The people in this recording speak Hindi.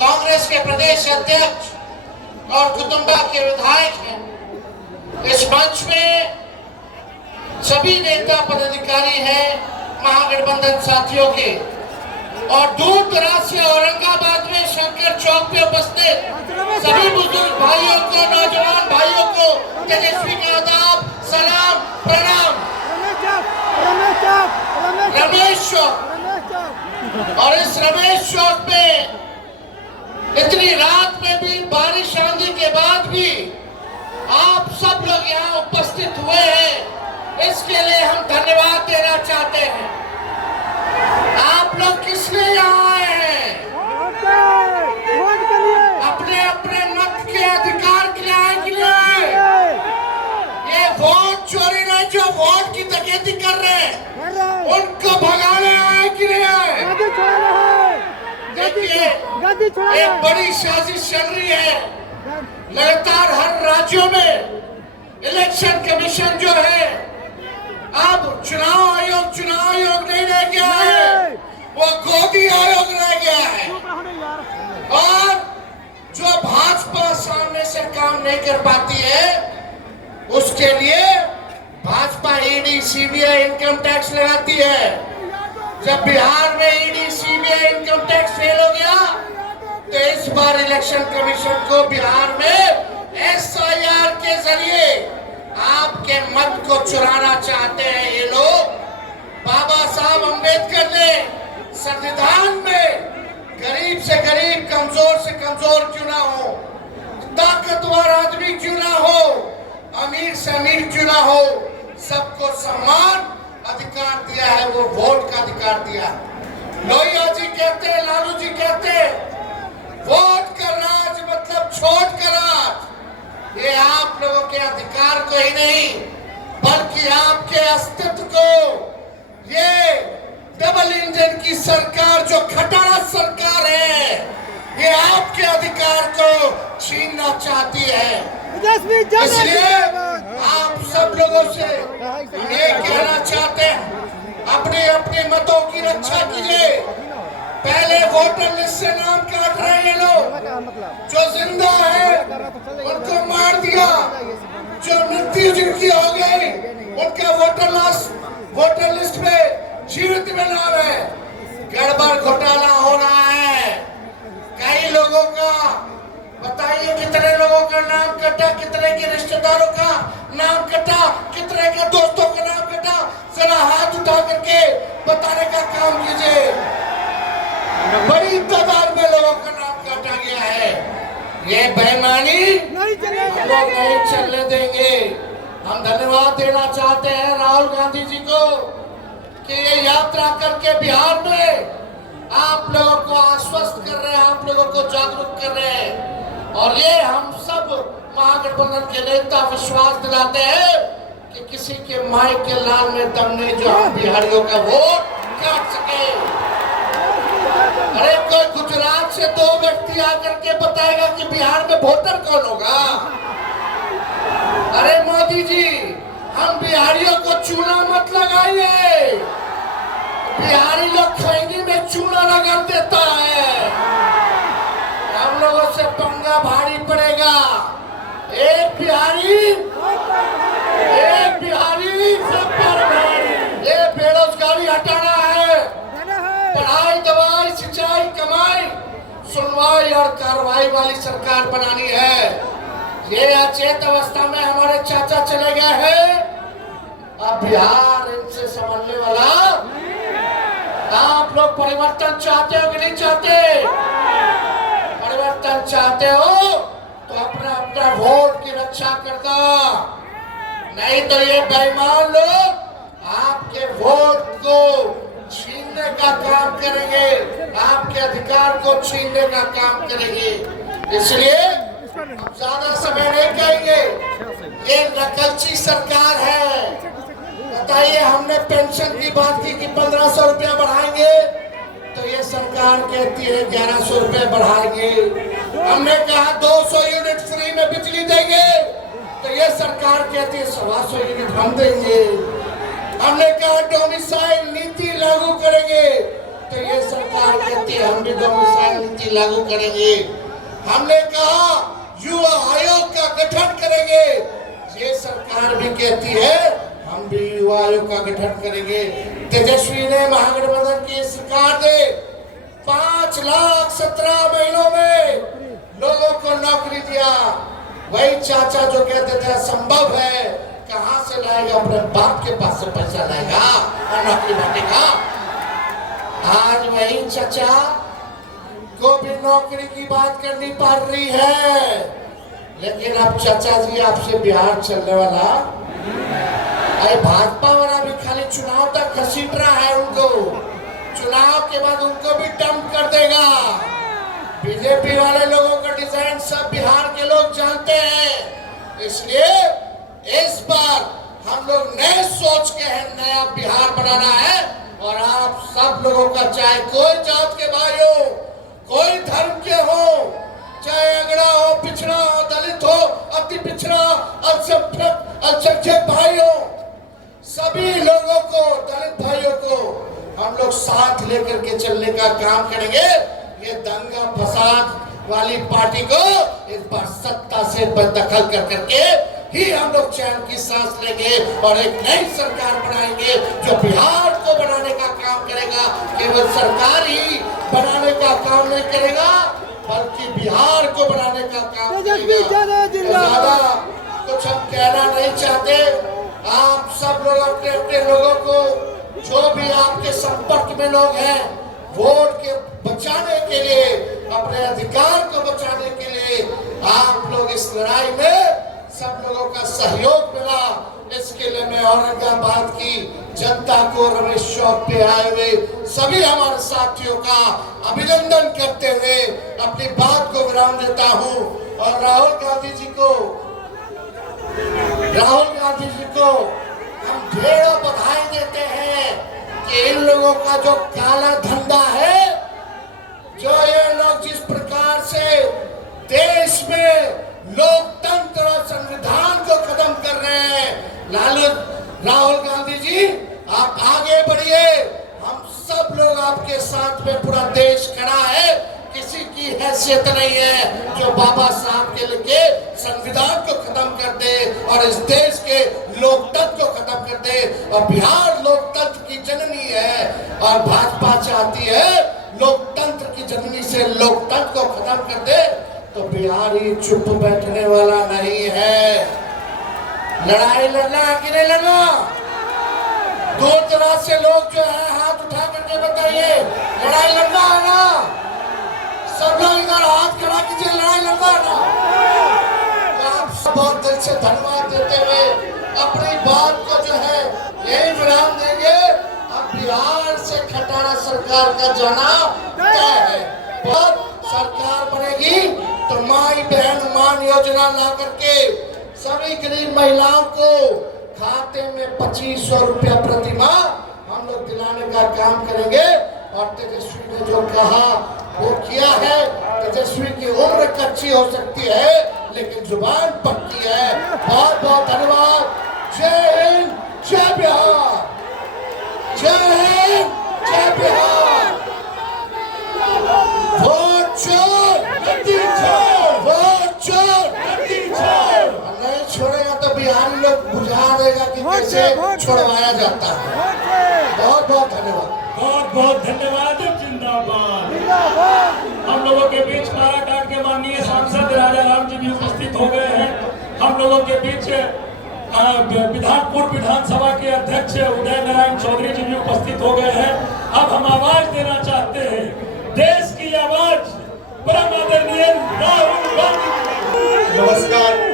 कांग्रेस के प्रदेश अध्यक्ष और कुटुंबा के विधायक हैं। इस मंच में सभी नेता पदाधिकारी हैं महागठबंधन साथियों के, और दूर दराज से औरंगाबाद में शंकर चौक पे उपस्थित सभी बुजुर्ग भाइयों को, नौजवान भाइयों को तेजस्वी का आदाब, सलाम, प्रणाम। रमेश चौक, और इस रमेश चौक में इतनी रात में भी, बारिश आंधी के बाद भी आप सब लोग यहाँ उपस्थित हुए हैं, इसके लिए हम धन्यवाद देना चाहते हैं। आप लोग किस लिए यहाँ आए हैं? अपने अपने मत के अधिकार के लिए आए कि नहीं आए? ये वोट चोरी नहीं, जो वोट की डकैती कर रहे हैं उनको भगाने आए कि नहीं आए? देखिए, एक बड़ी साजिश चल रही है। लगातार हर राज्यों में इलेक्शन कमीशन जो है, अब चुनाव आयोग नहीं रह गया है, वो गोदी आयोग रह गया है। और जो भाजपा सामने से काम नहीं कर पाती है, उसके लिए Bhajpa ED CBI income tax लगाती है। जब बिहार में ED CBI income tax fail हो गया, तो इस बार इलेक्शन कमीशन को बिहार में एसआईआर के जरिए आपके मत को चुराना चाहते हैं ये लोग। बाबा साहब अम्बेडकर ने संविधान में गरीब से गरीब, कमजोर से कमजोर क्यों ना हो, ताकतवर आदमी क्यों ना हो, अमीर से अमीर क्यों ना हो, सबको समान अधिकार दिया है, वो वोट का अधिकार दिया है। लोहिया जी कहते हैं, लालू जी कहते हैं, वोट का राज मतलब छोट का राज। ये आप लोगों के अधिकार को ही नहीं, बल्कि आपके अस्तित्व को ये डबल इंजन की सरकार, जो खटारा सरकार है, ये आपके अधिकार को छीनना चाहती है। इसलिए आप सब लोगों से ये कहना चाहते हैं, अपने अपने मतों की रक्षा कीजिए। पहले वोटर लिस्ट से नाम काट रहे हैं ये लोग, जो जिंदा है उनको मार दिया, जो मृत्यु जिनकी हो गई उनका वोटर लिस्ट में जीवित में नाम है। गड़बड़ घोटाला हो रहा है। कई लोगों का बताइए, कितने लोगों का नाम कटा, कितने के रिश्तेदारों का नाम कटा, कितने के दोस्तों का नाम कटा, जरा हाथ उठा करके बताने का काम कीजिए। बड़ी तादाद में लोगों का नाम काटा गया है। ये बेईमानी नहीं चलने देंगे। हम धन्यवाद देना चाहते हैं राहुल गांधी जी को कि ये यात्रा करके बिहार में आप लोगों को आश्वस्त कर रहे हैं, आप लोगों को जागरूक कर रहे हैं, और ये हम सब महागठबंधन के नेता विश्वास दिलाते हैं कि किसी के माई के लाल में दम नहीं जो हम बिहारियों का वोट काट सके। अरे कोई गुजरात से दो व्यक्ति आकर के बताएगा कि बिहार में वोटर कौन होगा? अरे मोदी जी, हम बिहारियों को चूना मत लगाइए। बिहारी लोग खैनी में चूना लगा देता है, हम लोगों से पंगा भारी पड़ेगा। एक बिहारी सब पर भारी। ये बेरोजगारी हटाना है, पढ़ाई, दवाई, सिंचाई, कमाई, सुनवाई और कार्रवाई वाली सरकार बनानी है। ये अचेत अवस्था में हमारे चाचा चले गए हैं, अब बिहार इनसे संभलने वाला। आप लोग परिवर्तन चाहते हो कि नहीं चाहते? परिवर्तन चाहते हो तो अपना अपना वोट की रक्षा कर दो, नहीं तो ये बेईमान लोग आपके वोट को छीनने का काम करेंगे, आपके अधिकार को छीनने का काम करेंगे। इसलिए हम ज्यादा समय नहीं कहेंगे। ये नकलची सरकार है। बताइए, हमने पेंशन की बात की कि 1500 रुपया बढ़ाएंगे, तो ये सरकार कहती है 1100 रुपया बढ़ाएंगे। हमने कहा 200 यूनिट फ्री में बिजली देंगे, तो ये सरकार कहती है 125 यूनिट हम देंगे। हमने कहा डोमिसाइल नीति लागू करेंगे, तो ये सरकार कहती है हम भी डोमिसाइल नीति नीति लागू करेंगे। हमने कहा युवा आयोग का गठन करेंगे। ये सरकार भी कहती है हम भी युवा आयोग का गठन करेंगे। तेजस्वी ने महागठबंधन की सरकार ने 5,17,000 महीनों में लोगों को नौकरी दिया। वही चाचा जो कहते थे असंभव है, कहां से लाएगा, अपने बाप के पास से पैसा लाएगा और नौकरी बांटेगा। आज वही चाचा को भी नौकरी की बात करनी पड़ रही है। लेकिन अब चाचा जी आपसे बिहार चलने वाला, अरे भाजपा वाला भी खाली चुनाव तक घसीट रहा है उनको, चुनाव के बाद उनको भी डंप कर देगा। बीजेपी वाले लोगों का डिजाइन सब बिहार के लोग जानते हैं। इसलिए इस बार हम लोग नए सोच के हैं, नया बिहार बनाना है। और आप सब लोगों का, चाहे कोई जात के भाई हो, कोई धर्म के हो, चाहे अगड़ा हो, पिछड़ा हो, दलित हो, अति पिछड़ा, अल्पसंख्यक भाई हो, सभी लोगों को, दलित भाइयों को हम लोग साथ लेकर के चलने का काम करेंगे। ये दंगा फसाद वाली पार्टी को इस बार सत्ता से दखल कर करके ही हम लोग चैन की सांस लेंगे और एक नई सरकार बनाएंगे जो बिहार को बनाने का काम करेगा। केवल सरकार ही बनाने का काम नहीं करेगा, बल्कि बिहार को बनाने का काम करेगा। ज्यादा कुछ हम कहना नहीं चाहते। आप सब लोग अपने अपने लोगों को, जो भी आपके संपर्क में लोग हैं, वोट के बचाने के लिए, अपने अधिकार को बचाने के लिए आप लोग इस लड़ाई में सब लोगों का सहयोग मिला। इसके लिए मैं औरंगाबाद की जनता को, रमेश चौक पे आए हुए सभी हमारे साथियों का अभिनंदन करते हुए अपनी बात को विराम देता हूं। और राहुल गांधी जी को हम ढेरों बधाई देते हैं कि इन लोगों का जो काला धंधा है, जो ये लोग जिस प्रकार से देश में लोकतंत्र और संविधान को खत्म कर रहे हैं, राहुल गांधी जी आप आगे बढ़िए। हम सब लोग आपके साथ में, पूरा देश खड़ा है। किसी की हैसियत नहीं है जो बाबा साहब के लिखे संविधान को खत्म कर दे और इस देश के लोकतंत्र को खत्म कर दे। और बिहार लोकतंत्र की जननी है और भाजपा चाहती है लोकतंत्र की जननी से लोकतंत्र को खत्म कर दे। तो बिहार ही चुप बैठने वाला नहीं है। लड़ाई लड़ना कि नहीं लड़ना? दो तरह से लोग जो है हाथ उठा करके बताइए, लड़ाई लड़ना है ना? सब लोग इधर हाथ खड़ा कीजिए, लड़ाई लड़ना है ना? तो आप सब बहुत दिल से धन्यवाद देते हुए अपनी बात को जो है यही विराम देंगे। अब बिहार से खटारा सरकार का जाना तय है। बहुत सरकार बनेगी तो माई बहन मान योजना ला करके सभी गरीब महिलाओं को खाते में 2500 रुपया प्रति माह हम लोग दिलाने का काम करेंगे। और तेजस्वी ने जो कहा वो किया है। तेजस्वी की उम्र कच्ची हो सकती है लेकिन जुबान पक्की है। बहुत बहुत धन्यवाद। जय हिंद, जय बिहार। जय हिंद, जय बिहार। वोट चोर, वोट चोर नहीं छोड़ेगा तो बिहारी लोग बुझा देगा कि कैसे छोड़वाया जाता है। बहुत बहुत धन्यवाद। बहुत बहुत धन्यवाद। जिंदाबाद। हम लोगों के बीच काराकाट के माननीय सांसद राजा राम जी भी उपस्थित हो गए हैं। हम लोगों के बीच पूर्व विधानसभा के अध्यक्ष उदय नारायण चौधरी जी भी उपस्थित हो गए हैं। अब हम आवाज देना चाहते हैं, देश की आवाज परम आदरणीय राहुल गांधी। नमस्कार।